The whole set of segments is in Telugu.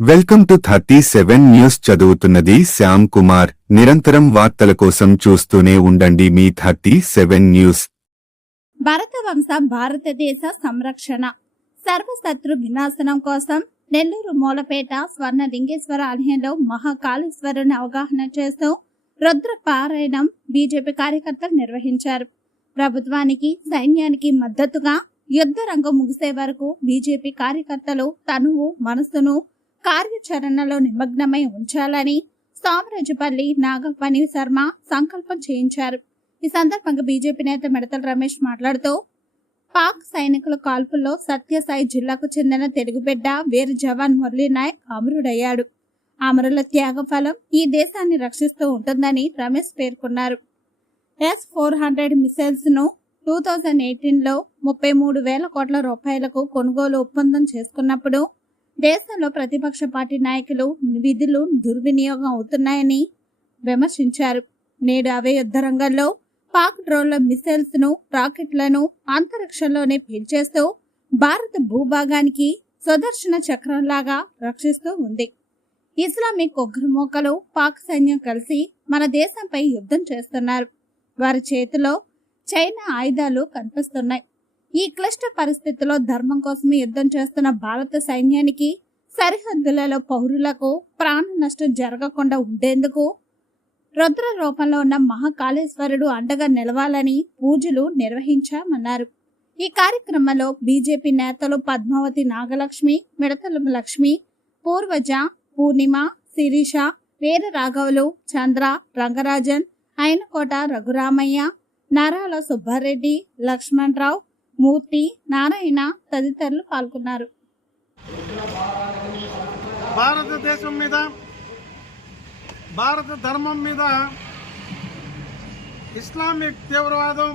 Welcome to thirty seven news చదువుతున్నది శ్యామ్ కుమార్. నిరంతరం వార్తల కోసం చూస్తూనే ఉండండి మీ థర్టీ సెవెన్ న్యూస్. భరతవంశ భారతదేశ సంరక్షణ. సర్వశత్రు వినాశనం కోసం నెల్లూరు మూలపేట స్వర్ణలింగేశ్వర ఆలయంలో మహాకాళేశ్వరుని అవగాహన చేస్తూ రుద్ర పారాయణం బీజేపీ కార్యకర్తలు నిర్వహించారు. ప్రభుత్వానికి సైన్యానికి మద్దతుగా యుద్ధ రంగం ముగిసే వరకు బీజేపీ కార్యకర్తలు తనువు మనసును కార్యాచరణలో నిమగ్నమై ఉంచాలని సోమరాజుపల్లి నాగపని శర్మ సంకల్పం చేయించారు. ఈ సందర్భంగా బీజేపీ నేత మిడతల రమేష్ మాట్లాడుతూ పాక్ సైనికుల కాల్పుల్లో సత్యసాయి జిల్లాకు చెందిన తెలుగు బిడ్డ వీర జవాన్ మురళీ నాయక్ అమరుడయ్యాడు. అమరుల త్యాగ ఫలం ఈ దేశాన్ని రక్షిస్తూ ఉంటుందని రమేష్ పేర్కొన్నారు. ఎస్ ఫోర్ హండ్రెడ్ మిసైల్స్ను టూ థౌజండ్ ఎయిటీన్లో ముప్పై మూడు వేల కోట్ల రూపాయలకు కొనుగోలు ఒప్పందం చేసుకున్నప్పుడు దేశంలో ప్రతిపక్ష పార్టీ నాయకులు విధులు దుర్వినియోగం అవుతున్నాయని విమర్శించారు. నేడు అవే యుద్ధ రంగంలో పాక్ డ్రోన్ల మిసైల్స్ను రాకెట్లను అంతరిక్షంలోనే పేల్చేస్తూ భారత భూభాగానికి సుదర్శన చక్రంలాగా రక్షిస్తూ ఉంది. ఇస్లామిక్ ఉగ్రమూకలు పాక్ సైన్యం కలిసి మన దేశంపై యుద్ధం చేస్తున్నారు. వారి చేతిలో చైనా ఆయుధాలు కనిపిస్తున్నాయి. ఈ క్లిష్ట పరిస్థితిలో ధర్మం కోసం యుద్ధం చేస్తున్న భారత సైన్యానికి సరిహద్దులలో పౌరులకు ప్రాణ నష్టం జరగకుండా ఉండేందుకు రుద్ర రూపంలో ఉన్న మహాకాళేశ్వరుడు అండగా నిలవాలని పూజలు నిర్వహించామన్నారు. ఈ కార్యక్రమంలో బీజేపీ నేతలు పద్మావతి నాగలక్ష్మి మిడతల లక్ష్మి పూర్వజ పూర్ణిమ శిరీష వీర రాఘవులు చంద్ర రంగరాజన్ అయినకోట రఘురామయ్య నారాల సుబ్బారెడ్డి లక్ష్మణరావు మూర్తి నారాయణ తదితరులు పాల్గొన్నారు. భారతదేశం మీద భారత ధర్మం మీద ఇస్లామిక్ తీవ్రవాదం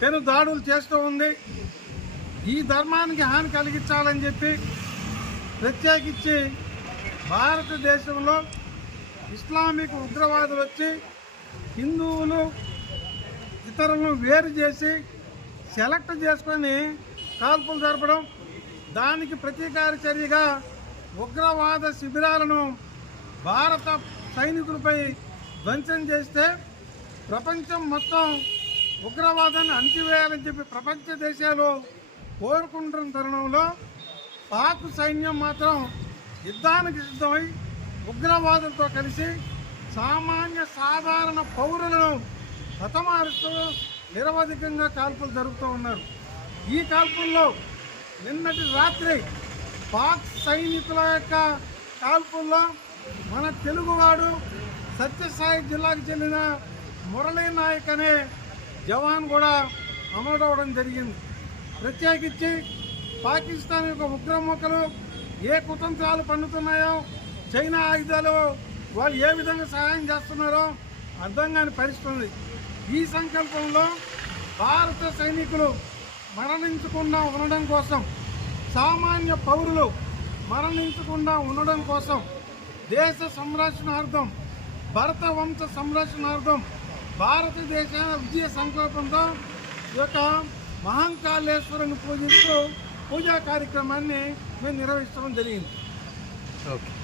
పెను దాడులు చేస్తూ ఉంది. ఈ ధర్మానికి హాని కలిగించాలని చెప్పి ప్రత్యేకించి భారతదేశంలో ఇస్లామిక్ ఉగ్రవాదులు వచ్చి హిందువులు ఇతరులను వేరు చేసి సెలెక్ట్ చేసుకొని కాల్పులు జరపడం దానికి ప్రతీకార చర్యగా ఉగ్రవాద శిబిరాలను భారత సైనికులపై ధ్వంసం చేస్తే ప్రపంచం మొత్తం ఉగ్రవాదాన్ని అణిచివేయాలని చెప్పి ప్రపంచ దేశాలు కోరుకుంటున్న తరుణంలో పాక్ సైన్యం మాత్రం యుద్ధానికి సిద్ధమై ఉగ్రవాదులతో కలిసి సామాన్య సాధారణ పౌరులను హతమారుస్తూ నిరవధికంగా కాల్పులు జరుపుతూ ఉన్నారు. ఈ కాల్పుల్లో నిన్నటి రాత్రి పాక్ సైనికుల యొక్క కాల్పుల్లో మన తెలుగువాడు సత్యసాయి జిల్లాకు చెందిన మురళీ నాయక్ అనే జవాన్ కూడా అమరవడం జరిగింది. ప్రత్యేకించి పాకిస్తాన్ యొక్క ఉగ్రముఖలు ఏ కుతంత్రాలు పండుతున్నాయో చైనా ఆయుధాలు వాళ్ళు ఏ విధంగా సహాయం చేస్తున్నారో అర్థం కాని పరిస్థితుంది ఈ సంకల్పంలో భారత సైనికులు మరణించకుండా ఉండడం కోసం సామాన్య పౌరులు మరణించకుండా ఉండడం కోసం దేశ సంరక్షణార్థం భరత వంశ సంరక్షణార్థం భారతదేశ విజయ సంకల్పంతో ఒక యొక్క మహంకాళేశ్వరుని పూజిస్తూ పూజా కార్యక్రమాన్ని మేము నిర్వహించడం జరిగింది. ఓకే.